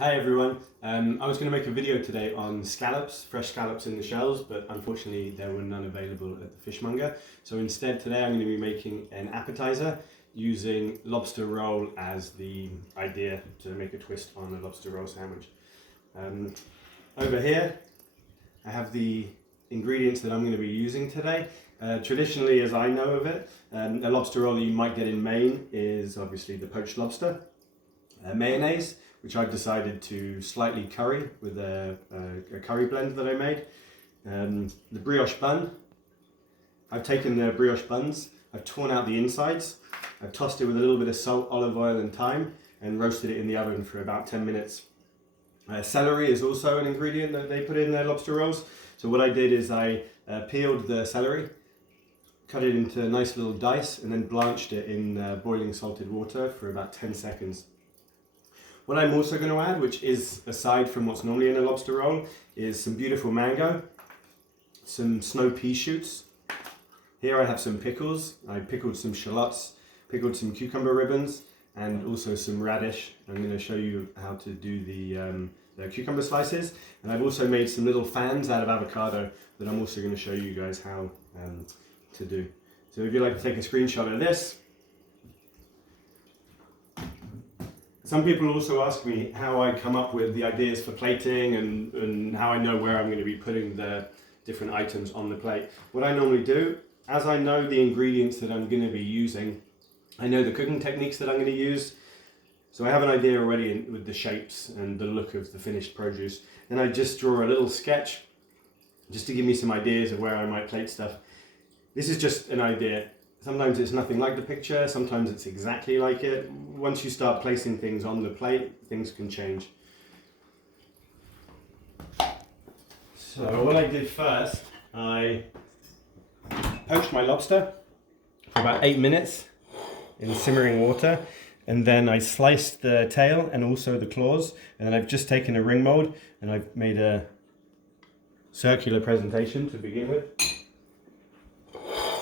Hi everyone, I was going to make a video today on scallops, fresh scallops in the shells, but unfortunately there were none available at the fishmonger. So instead today I'm going to be making an appetizer using lobster roll as the idea to make a twist on a lobster roll sandwich. Over here I have the ingredients that I'm going to be using today. Traditionally, as I know of it, a lobster roll that you might get in Maine is obviously the poached lobster, mayonnaise, which I've decided to slightly curry with a curry blend that I made. The brioche bun. I've taken the brioche buns, I've torn out the insides, I've tossed it with a little bit of salt, olive oil and thyme and roasted it in the oven for about 10 minutes. Celery is also an ingredient that they put in their lobster rolls. So what I did is I peeled the celery, cut it into nice little dice and then blanched it in boiling salted water for about 10 seconds. What I'm also going to add, which is aside from what's normally in a lobster roll, is some beautiful mango, some snow pea shoots. Here I have some pickles. I pickled some shallots, pickled some cucumber ribbons, and also some radish. I'm going to show you how to do the cucumber slices. And I've also made some little fans out of avocado that I'm also going to show you guys how to do. So if you'd like to take a screenshot of this. Some people also ask me how I come up with the ideas for plating and how I know where I'm going to be putting the different items on the plate. What I normally do, as I know the ingredients that I'm going to be using, I know the cooking techniques that I'm going to use, so I have an idea already with the shapes and the look of the finished produce. Then I just draw a little sketch just to give me some ideas of where I might plate stuff. This is just an idea. Sometimes it's nothing like the picture, sometimes it's exactly like it. Once you start placing things on the plate, things can change. So what I did first, I poached my lobster for about 8 minutes in simmering water, and then I sliced the tail and also the claws, and then I've just taken a ring mold and I've made a circular presentation to begin with.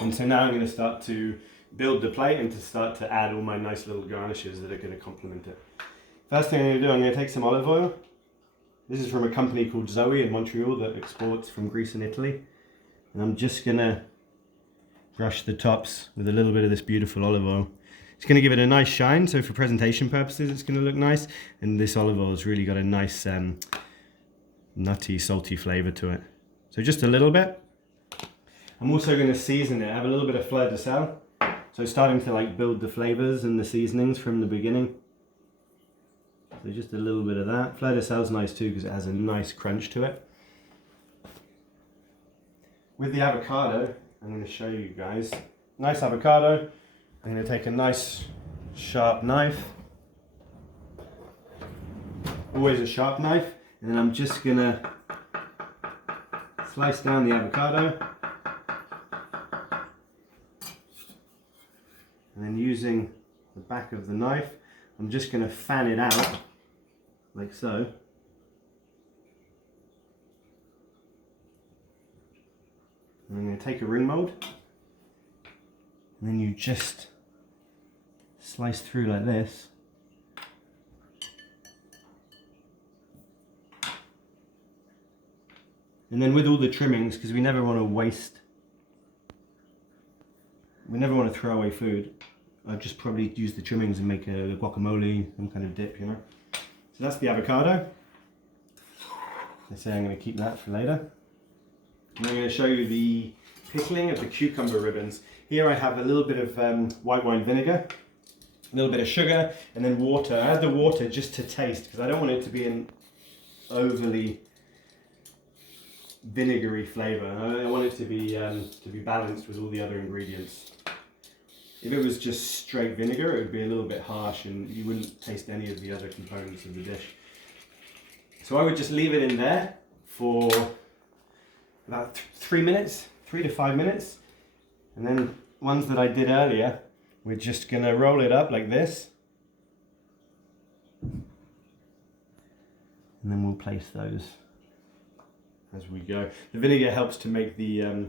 And so now I'm going to start to build the plate and to start to add all my nice little garnishes that are going to complement it. First thing I'm going to do, I'm going to take some olive oil. This is from a company called Zoe in Montreal that exports from Greece and Italy. And I'm just going to brush the tops with a little bit of this beautiful olive oil. It's going to give it a nice shine, so for presentation purposes it's going to look nice. And this olive oil has really got a nice nutty, salty flavour to it. So just a little bit. I'm also going to season it. I have a little bit of fleur de sel, so starting to build the flavors and the seasonings from the beginning. So just a little bit of that. Fleur de sel is nice too because it has a nice crunch to it. With the avocado, I'm going to show you guys. Nice avocado. I'm going to take a nice sharp knife. Always a sharp knife. And then I'm just going to slice down the avocado. And then using the back of the knife, I'm just going to fan it out, like so. And I'm going to take a ring mold, and then you just slice through like this. And then with all the trimmings, because we never want to waste, we never want to throw away food, I'll just probably use the trimmings and make a guacamole, some kind of dip, you know. So that's the avocado. I say I'm going to keep that for later. And I'm going to show you the pickling of the cucumber ribbons. Here I have a little bit of white wine vinegar, a little bit of sugar, and then water. I add the water just to taste because I don't want it to be an overly vinegary flavour. I want it to be balanced with all the other ingredients. If it was just straight vinegar, it would be a little bit harsh and you wouldn't taste any of the other components of the dish. So I would just leave it in there for about 3 minutes, 3 to 5 minutes. And then ones that I did earlier, we're just going to roll it up like this. And then we'll place those as we go. The vinegar helps to make the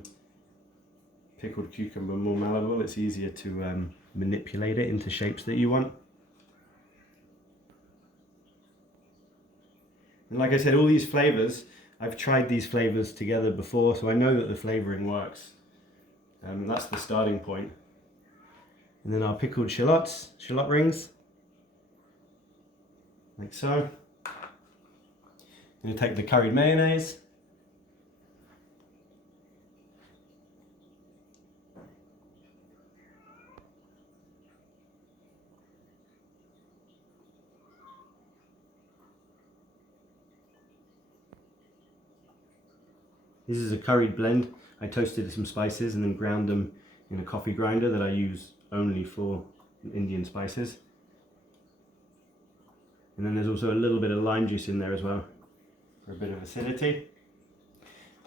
pickled cucumber more malleable. It's easier to manipulate it into shapes that you want. And like I said, all these flavors, I've tried these flavors together before, so I know that the flavoring works. That's the starting point. And then our pickled shallot rings, like so. I'm going to take the curried mayonnaise. This is a curried blend. I toasted some spices and then ground them in a coffee grinder that I use only for Indian spices. And then there's also a little bit of lime juice in there as well for a bit of acidity.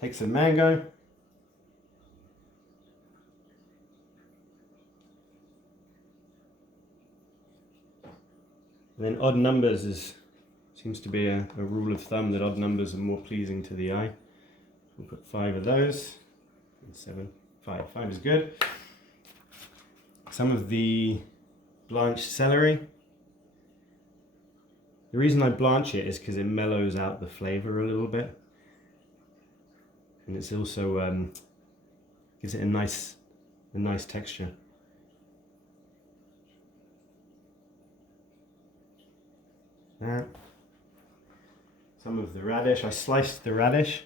Take some mango. And then odd numbers seems to be a rule of thumb, that odd numbers are more pleasing to the eye. We'll put 5 of those, and 7, 5. 5 is good. Some of the blanched celery. The reason I blanch it is because it mellows out the flavor a little bit. And it's also gives it a nice texture. That. Some of the radish. I sliced the radish.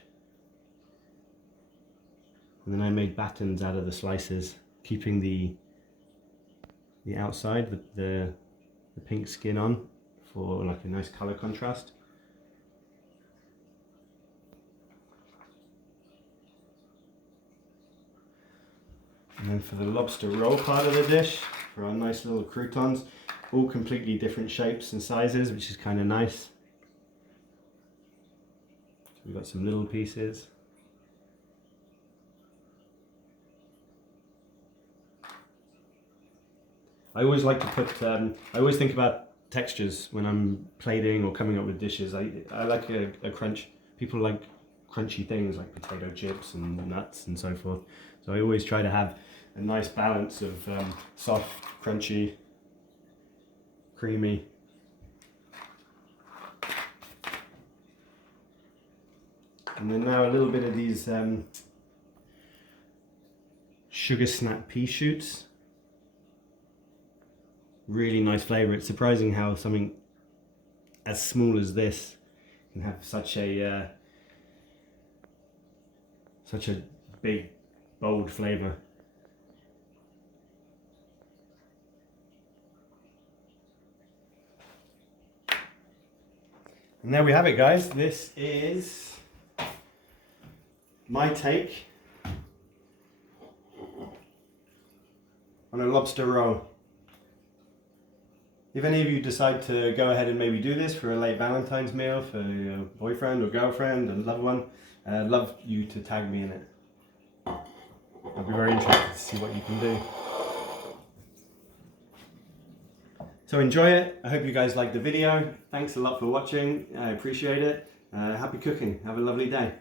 And then I made batons out of the slices, keeping the outside, the pink skin on for like a nice color contrast. And then for the lobster roll part of the dish, for our nice little croutons, all completely different shapes and sizes, which is kind of nice. So we've got some little pieces. I always like to put, I always think about textures when I'm plating or coming up with dishes. I like a crunch. People like crunchy things like potato chips and nuts and so forth. So I always try to have a nice balance of soft, crunchy, creamy. And then now a little bit of these sugar snap pea shoots. Really nice flavour. It's surprising how something as small as this can have such a big, bold flavour. And there we have it, guys. This is my take on a lobster roll. If any of you decide to go ahead and maybe do this for a late Valentine's meal for your boyfriend or girlfriend and loved one, I'd love you to tag me in it. I'd be very interested to see what you can do. So enjoy it. I hope you guys liked the video. Thanks a lot for watching. I appreciate it. Happy cooking. Have a lovely day.